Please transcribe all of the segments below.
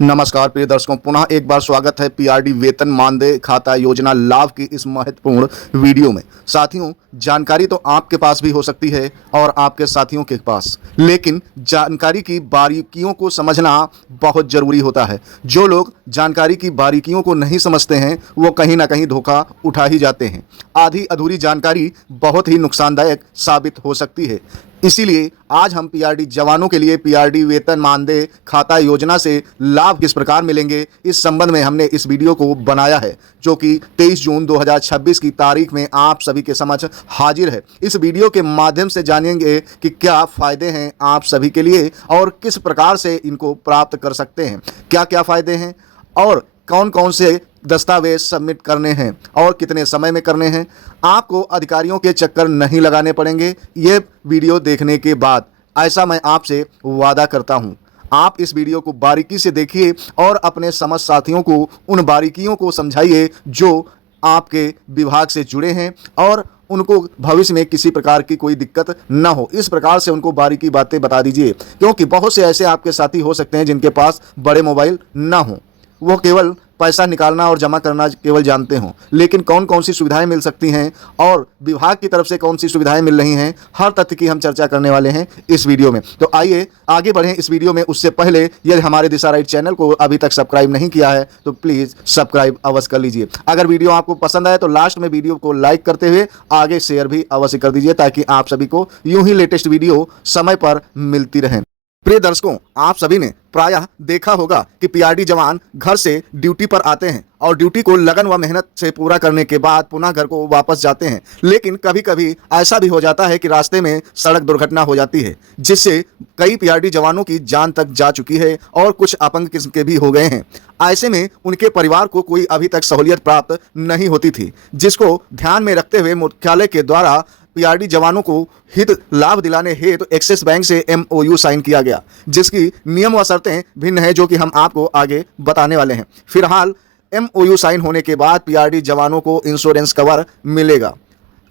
नमस्कार प्रिय दर्शकों, पुनः एक बार स्वागत है पीआरडी वेतन मानदेय खाता योजना लाभ की इस महत्वपूर्ण वीडियो में। साथियों, जानकारी तो आपके पास भी हो सकती है और आपके साथियों के पास, लेकिन जानकारी की बारीकियों को समझना बहुत ज़रूरी होता है। जो लोग जानकारी की बारीकियों को नहीं समझते हैं वो कहीं ना कहीं धोखा उठा ही जाते हैं। आधी अधूरी जानकारी बहुत ही नुकसानदायक साबित हो सकती है। इसीलिए आज हम पीआरडी जवानों के लिए पीआरडी वेतन मानदेय खाता योजना से लाभ किस प्रकार मिलेंगे, इस संबंध में हमने इस वीडियो को बनाया है, जो कि 23 जून 2026 की तारीख में आप सभी के समक्ष हाजिर है। इस वीडियो के माध्यम से जानेंगे कि क्या फ़ायदे हैं आप सभी के लिए और किस प्रकार से इनको प्राप्त कर सकते हैं, क्या क्या फ़ायदे हैं और कौन कौन से दस्तावेज सबमिट करने हैं और कितने समय में करने हैं। आपको अधिकारियों के चक्कर नहीं लगाने पड़ेंगे ये वीडियो देखने के बाद, ऐसा मैं आपसे वादा करता हूं। आप इस वीडियो को बारीकी से देखिए और अपने समस्त साथियों को उन बारीकियों को समझाइए जो आपके विभाग से जुड़े हैं और उनको भविष्य में किसी प्रकार की कोई दिक्कत न हो। इस प्रकार से उनको बारीकी बातें बता दीजिए, क्योंकि बहुत से ऐसे आपके साथी हो सकते हैं जिनके पास बड़े मोबाइल न हों, वो केवल पैसा निकालना और जमा करना केवल जानते हों, लेकिन कौन कौन सी सुविधाएं मिल सकती हैं और विभाग की तरफ से कौन सी सुविधाएं मिल रही हैं, हर तथ्य की हम चर्चा करने वाले हैं इस वीडियो में। तो आइए आगे बढ़ें इस वीडियो में। उससे पहले यदि हमारे दिशा राइट चैनल को अभी तक सब्सक्राइब नहीं किया है तो प्लीज़ सब्सक्राइब अवश्य कर लीजिए। अगर वीडियो आपको पसंद आए तो लास्ट में वीडियो को लाइक करते हुए आगे शेयर भी अवश्य कर दीजिए, ताकि आप सभी को यूं ही लेटेस्ट वीडियो समय पर मिलती रहें। प्रिय दर्शकों, आप सभी ने प्रायः देखा होगा कि पीआरडी जवान घर से ड्यूटी पर आते हैं और ड्यूटी को लगन व मेहनत से पूरा करने के बाद पुनः घर को वापस जाते हैं। लेकिन कभी कभी ऐसा भी हो जाता है कि रास्ते में सड़क दुर्घटना हो जाती है, जिससे कई पीआरडी जवानों की जान तक जा चुकी है और कुछ अपंग किस्म के भी हो गए हैं। ऐसे में उनके परिवार को कोई अभी तक सहूलियत प्राप्त नहीं होती थी, जिसको ध्यान में रखते हुए मुख्यालय के द्वारा पीआरडी जवानों को हित लाभ दिलाने हेतु एक्सिस बैंक से एमओयू साइन किया गया, जिसकी नियम व शर्तें भिन्न है, जो कि हम आपको आगे बताने वाले हैं। फिलहाल एमओयू साइन होने के बाद पीआरडी जवानों को इंश्योरेंस कवर मिलेगा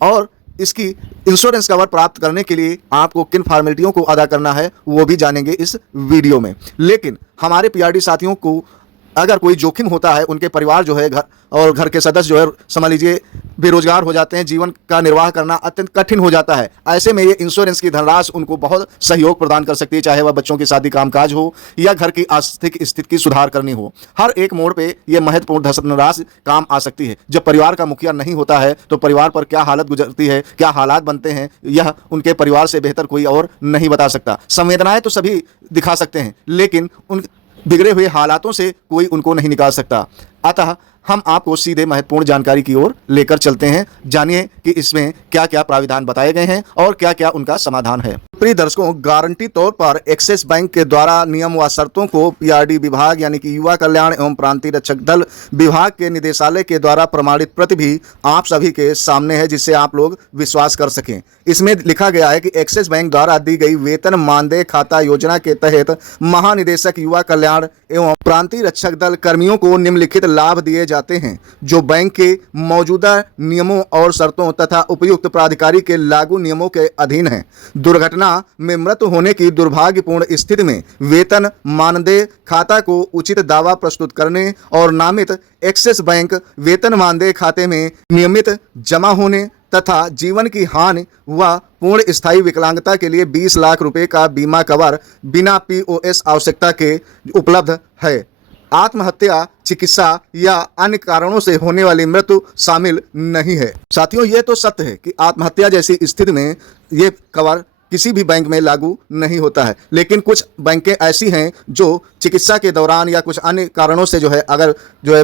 और इसकी इंश्योरेंस कवर प्राप्त करने के लिए आपको किन फॉर्मेलिटियों को अदा करना है वो भी जानेंगे इस वीडियो में। लेकिन हमारे पीआरडी साथियों को अगर कोई जोखिम होता है, उनके परिवार जो है घर और घर के सदस्य जो है समझ लीजिए बेरोजगार हो जाते हैं, जीवन का निर्वाह करना अत्यंत कठिन हो जाता है, ऐसे में ये इंश्योरेंस की धनराशि उनको बहुत सहयोग प्रदान कर सकती है, चाहे वह बच्चों की शादी कामकाज हो या घर की आर्थिक स्थिति की सुधार करनी हो। हर एक मोड़ पे ये महत्वपूर्ण धनराशि काम आ सकती है। जब परिवार का मुखिया नहीं होता है तो परिवार पर क्या हालत गुजरती है, क्या हालात बनते हैं, यह उनके परिवार से बेहतर कोई और नहीं बता सकता। संवेदनाएं तो सभी दिखा सकते हैं, लेकिन उन बिगड़े हुए हालातों से कोई उनको नहीं निकाल सकता। अतः हम आपको सीधे महत्वपूर्ण जानकारी की ओर लेकर चलते हैं। जानिए कि इसमें क्या क्या प्राविधान बताए गए हैं और क्या क्या उनका समाधान है। प्रिय दर्शकों, गारंटी तौर पर एक्सिस बैंक के द्वारा नियम व शर्तों को पीआरडी विभाग यानी कि युवा कल्याण एवं प्रांतीय रक्षक दल विभाग के निदेशालय के द्वारा प्रमाणित प्रति भी आप सभी के सामने है, जिससे आप लोग विश्वास कर सकें। इसमें लिखा गया है कि एक्सिस बैंक द्वारा दी गई वेतन मानदेय खाता योजना के तहत महानिदेशक युवा कल्याण एवं प्रांतीय रक्षक दल कर्मियों को निम्नलिखित लाभ दिए जाते हैं, जो बैंक के मौजूदा नियमों और शर्तों तथा उपयुक्त प्राधिकारी के लागू नियमों के अधीन हैं। दुर्घटना में मृत्यु होने की दुर्भाग्यपूर्ण स्थिति में वेतन मानदेय खाता को उचित दावा प्रस्तुत करने और नामित एक्सिस बैंक वेतन मानदेय खाते में नियमित जमा होने तथा जीवन की हानि व पूर्ण स्थायी विकलांगता के लिए 20 लाख रुपए का बीमा कवर बिना पीओएस आवश्यकता के उपलब्ध है। आत्महत्या, चिकित्सा या अन्य कारणों से होने वाली मृत्यु शामिल नहीं है। साथियों, ये तो सत्य है कि आत्महत्या जैसी स्थिति में ये कवर किसी भी बैंक में लागू नहीं होता है, लेकिन कुछ बैंकें ऐसी हैं जो चिकित्सा के दौरान या कुछ अन्य कारणों से अगर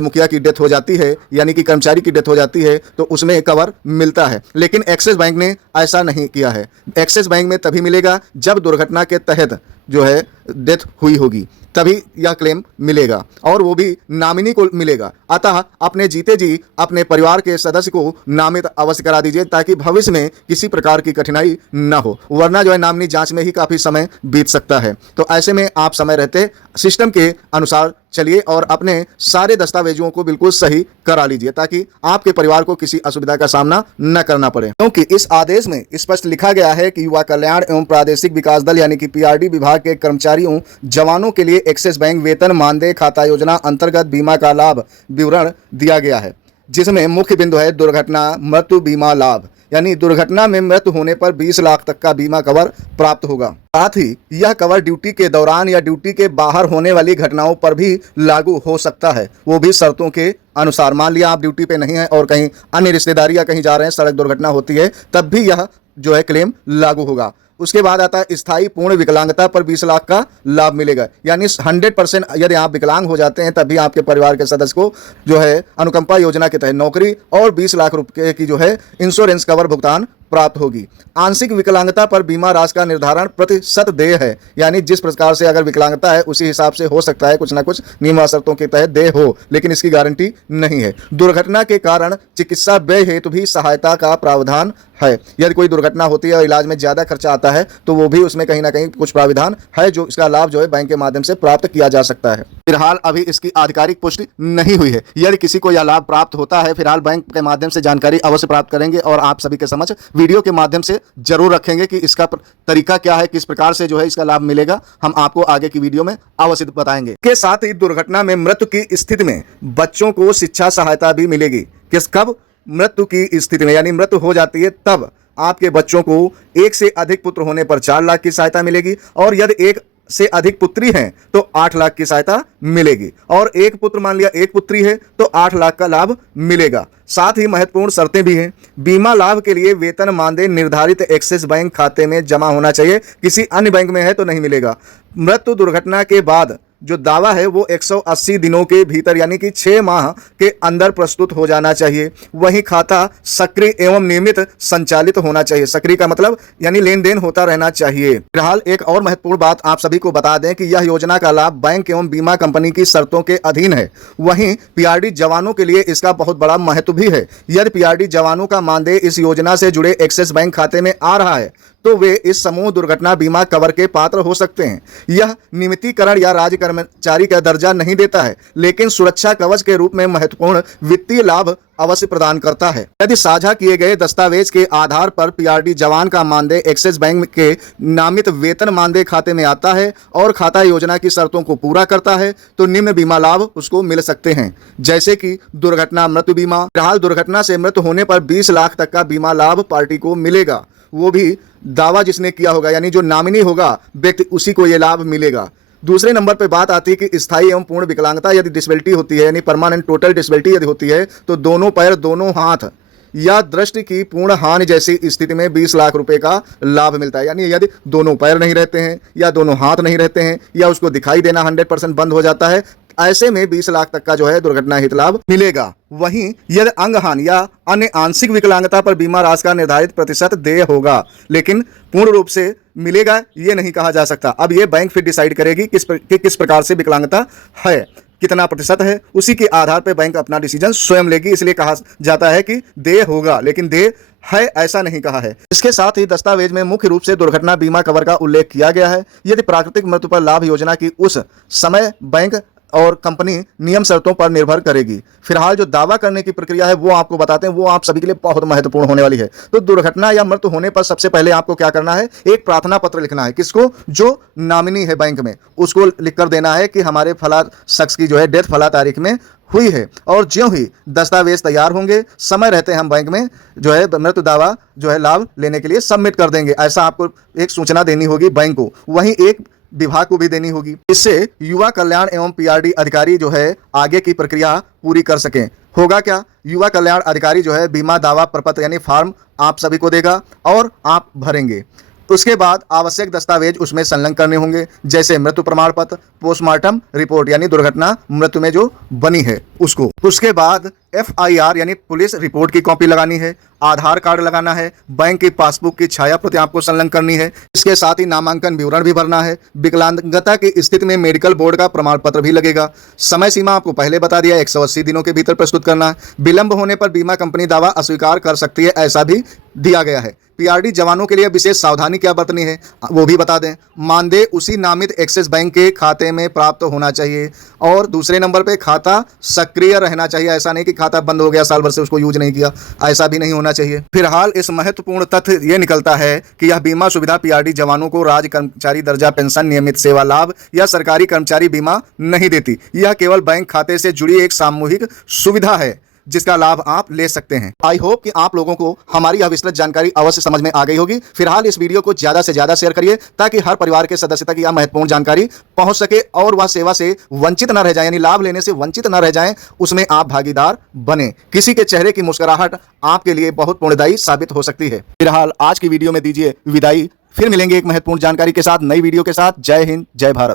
मुखिया की डेथ हो जाती है यानी कि कर्मचारी की डेथ हो जाती है तो उसमें कवर मिलता है। लेकिन एक्सिस बैंक ने ऐसा नहीं किया है। एक्सिस बैंक में तभी मिलेगा जब दुर्घटना के तहत डेथ हुई होगी, तभी यह क्लेम मिलेगा और वो भी नामिनी को मिलेगा। अतः अपने जीते जी अपने परिवार के सदस्य को नामित अवश्य करा दीजिए, ताकि भविष्य में किसी प्रकार की कठिनाई न हो, वरना नामिनी जांच में ही काफ़ी समय बीत सकता है। तो ऐसे में आप समय रहते सिस्टम के अनुसार चलिए और अपने सारे दस्तावेजों को बिल्कुल सही करा लीजिए ताकि आपके परिवार को किसी असुविधा का सामना न करना पड़े, क्योंकि इस आदेश में स्पष्ट लिखा गया है कि युवा कल्याण एवं प्रादेशिक विकास दल यानी कि पीआरडी विभाग के कर्मचारियों जवानों के लिए एक्सिस बैंक वेतन मानदेय खाता योजना अंतर्गत बीमा का लाभ विवरण दिया गया है, जिसमें मुख्य बिंदु है दुर्घटना मृत्यु बीमा लाभ, यानी दुर्घटना में मृत्यु होने पर 20 लाख तक का बीमा कवर प्राप्त होगा। साथ ही यह कवर ड्यूटी के दौरान या ड्यूटी के बाहर होने वाली घटनाओं पर भी लागू हो सकता है, वो भी शर्तों के अनुसार। मान लिया आप ड्यूटी पे नहीं है और कहीं अन्य रिश्तेदारी या कहीं जा रहे हैं, सड़क दुर्घटना होती है, तब भी यह जो है क्लेम लागू होगा। उसके बाद आता है स्थायी पूर्ण विकलांगता पर 20 लाख का लाभ मिलेगा, यानी 100% यदि आप विकलांग हो जाते हैं तब भी आपके परिवार के सदस्य को जो है अनुकंपा योजना के तहत नौकरी और 20 लाख रुपए की जो है इंश्योरेंस कवर भुगतान प्राप्त होगी। आंशिक विकलांगता पर बीमा राशि का निर्धारण प्रतिशत देय है, यानी जिस प्रकार से अगर विकलांगता है उसी हिसाब से हो सकता है कुछ ना कुछ नियम व शर्तों के तहत देय हो, लेकिन इसकी गारंटी नहीं है। दुर्घटना के कारण चिकित्सा व्यय हेतु भी सहायता का प्रावधान है, यदि कोई दुर्घटना होती है और इलाज में ज्यादा खर्चा आता है तो वो भी उसमें कहीं ना कहीं कुछ प्राविधान है जो इसका लाभ जो है बैंक के माध्यम से प्राप्त किया जा सकता है। फिलहाल अभी इसकी आधिकारिक पुष्टि नहीं हुई है। यदि किसी को यह लाभ प्राप्त होता है फिलहाल बैंक के माध्यम से जानकारी अवश्य प्राप्त करेंगे और आप सभी के समझ वीडियो के माध्यम से जरूर रखेंगे कि इसका तरीका क्या है, किस प्रकार से जो है इसका लाभ मिलेगा, हम आपको आगे की वीडियो में अवश्य बताएंगे। के साथ ही दुर्घटना में मृत्यु की स्थिति में बच्चों को शिक्षा सहायता भी मिलेगी। किस कब मृत्यु की स्थिति में, यानी मृत्यु हो जाती है तब आपके बच्चों को एक से अधिक पुत्र होने पर 4 लाख की सहायता मिलेगी और यदि एक से अधिक पुत्री हैं तो 8 लाख की सहायता मिलेगी और एक पुत्र मान लिया एक पुत्री है तो 8 लाख का लाभ मिलेगा। साथ ही महत्वपूर्ण शर्तें भी हैं। बीमा लाभ के लिए वेतन मानदेय निर्धारित एक्सिस बैंक खाते में जमा होना चाहिए, किसी अन्य बैंक में है तो नहीं मिलेगा। मृत्यु दुर्घटना के बाद जो दावा है वो 180 दिनों के भीतर यानी कि 6 माह के अंदर प्रस्तुत हो जाना चाहिए। वहीं खाता सक्रिय एवं नियमित संचालित होना चाहिए। सक्रिय का मतलब यानी लेन देन होता रहना चाहिए। फिलहाल एक और महत्वपूर्ण बात आप सभी को बता दें कि यह योजना का लाभ बैंक एवं बीमा कंपनी की शर्तों के अधीन है। वहीं पीआरडी जवानों के लिए इसका बहुत बड़ा महत्व भी है। यदि पीआरडी जवानों का मानदेय इस योजना से जुड़े एक्सिस बैंक खाते में आ रहा है तो वे इस समूह दुर्घटना बीमा कवर के पात्र हो सकते हैं। यह नियमितीकरण या राज्य कर्मचारी का दर्जा नहीं देता है, लेकिन सुरक्षा कवच के रूप में महत्वपूर्ण वित्तीय लाभ अवश्य प्रदान करता है। यदि साझा किए गए दस्तावेज के आधार पर पीआरडी जवान का मानदेय एक्सिस बैंक के नामित वेतन मानदेय खाते में आता है और खाता योजना की शर्तों को पूरा करता है तो निम्न बीमा लाभ उसको मिल सकते हैं, जैसे कि दुर्घटना मृत्यु बीमा। फिलहाल दुर्घटना से मृत्यु होने पर 20 लाख तक का बीमा लाभ पार्टी को मिलेगा, वो भी दावा जिसने किया होगा, यानी जो नामिनी होगा व्यक्ति उसी को ये लाभ मिलेगा। दूसरे नंबर पे बात आती है कि स्थायी एवं पूर्ण विकलांगता यदि डिसेबिलिटी होती है, यानी परमानेंट टोटल डिसेबिलिटी यदि होती है तो दोनों पैर दोनों हाथ या दृष्टि की पूर्ण हानि जैसी स्थिति में 20 लाख रुपए का लाभ मिलता है। यानी यदि दोनों पैर नहीं रहते हैं या दोनों हाथ नहीं रहते हैं या उसको दिखाई देना 100% बंद हो जाता है, ऐसे में 20 लाख तक का जो है दुर्घटना हित लाभ मिलेगा। वहीं यदि अंगहान या अन्य आंशिक विकलांगता पर बीमा राशि का निर्धारित प्रतिशत देय होगा, लेकिन पूर्ण रूप से मिलेगा ये नहीं कहा जा सकता। अब ये बैंक फिर डिसाइड करेगी किस प्रकार से विकलांगता है, कितना प्रतिशत है, उसी के आधार पर बैंक अपना डिसीजन स्वयं लेगी। इसलिए कहा जाता है कि देय होगा, लेकिन देय है ऐसा नहीं कहा है। इसके साथ ही दस्तावेज में मुख्य रूप से दुर्घटना बीमा कवर का उल्लेख किया गया है। यदि प्राकृतिक मृत्यु पर लाभ योजना की उस समय बैंक और कंपनी नियम शर्तों पर निर्भर करेगी। फिलहाल जो दावा करने की प्रक्रिया है वो आपको बताते हैं, वो आप सभी के लिए बहुत महत्वपूर्ण होने वाली है। तो दुर्घटना या मृत्यु होने पर सबसे पहले आपको क्या करना है, एक प्रार्थना पत्र लिखना है। किसको? जो नामिनी है बैंक में, उसको लिखकर देना है कि हमारे फला शख्स की जो है डेथ फला तारीख में हुई है। और ज्यों ही दस्तावेज तैयार होंगे समय रहते हम बैंक में जो है मृत्यु दावा जो है लाभ लेने के लिए सबमिट कर देंगे। ऐसा आपको एक सूचना देनी होगी बैंक को, वहीं एक विभाग को भी देनी होगी। इससे युवा कल्याण एवं पीआरडी अधिकारी जो है आगे की प्रक्रिया पूरी कर सकें। होगा क्या, युवा कल्याण अधिकारी जो है बीमा दावा प्रपत्र यानी फॉर्म आप सभी को देगा और आप भरेंगे। उसके बाद आवश्यक दस्तावेज उसमें संलग्न करने होंगे, जैसे मृत्यु प्रमाण पत्र, पोस्टमार्टम रिपोर्ट यानी दुर्घटना मृत्यु में जो बनी है उसको। उसके बाद FIR यानी पुलिस रिपोर्ट की कॉपी लगानी है, आधार कार्ड लगाना है, बैंक की पासबुक की छाया प्रति आपको संलग्न करनी है। इसके साथ ही नामांकन विवरण भी भरना है। विकलांगता की स्थिति में मेडिकल बोर्ड का प्रमाण पत्र भी लगेगा। समय सीमा आपको पहले बता दिया, 180 दिनों के भीतर प्रस्तुत करना है। विलंब होने पर बीमा कंपनी दावा अस्वीकार कर सकती है, ऐसा भी दिया गया है। PRD जवानों के लिए विशेष सावधानी क्या बरतनी है वो भी बता दें। मानदेय उसी नामित एक्सिस बैंक के खाते में प्राप्त होना चाहिए और दूसरे नंबर पे खाता सक्रिय रहना चाहिए। ऐसा नहीं कि खाता बंद हो गया, साल भर से उसको यूज नहीं किया, ऐसा भी नहीं होना चाहिए। फिलहाल इस महत्वपूर्ण तथ्य ये निकलता है कि यह बीमा सुविधा PRD जवानों को राज्य कर्मचारी दर्जा पेंशन, नियमित सेवा लाभ या सरकारी कर्मचारी बीमा नहीं देती। यह केवल बैंक खाते से जुड़ी एक सामूहिक सुविधा है जिसका लाभ आप ले सकते हैं। आई होप कि आप लोगों को हमारी यह विस्तृत जानकारी अवश्य समझ में आ गई होगी। फिलहाल इस वीडियो को ज्यादा से ज्यादा शेयर करिए ताकि हर परिवार के सदस्य तक यह महत्वपूर्ण जानकारी पहुंच सके और वह सेवा से वंचित न रह जाए, यानी लाभ लेने से वंचित न रह जाएं, उसमें आप भागीदार बने। किसी के चेहरे की मुस्कुराहट आपके लिए बहुत पुण्यदायी साबित हो सकती है। फिलहाल आज की वीडियो में दीजिए विदाई, फिर मिलेंगे एक महत्वपूर्ण जानकारी के साथ, नई वीडियो के साथ। जय हिंद, जय भारत।